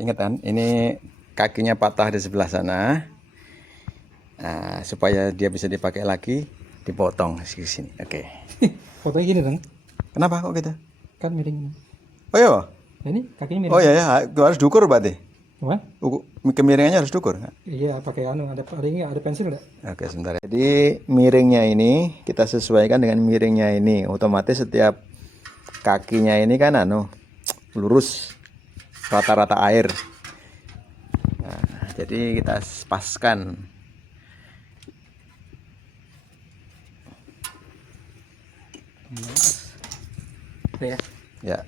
ingat kan, ini kakinya patah di sebelah sana. Nah, supaya dia bisa dipakai lagi, dipotong di sini. Oke. Fotonya gini dong, Kenapa kok gitu? kan miring. Oh iya. Nah, ini kakinya miring. Oh iya ya, harus diukur berarti. Gimana? Kemiringannya harus diukur. Iya, pakai ada pensil nggak? Oke, sebentar. Jadi miringnya ini kita sesuaikan dengan miringnya ini. Otomatis setiap kakinya ini kan lurus rata-rata air. Nah, jadi kita paskan. Ya. Ya.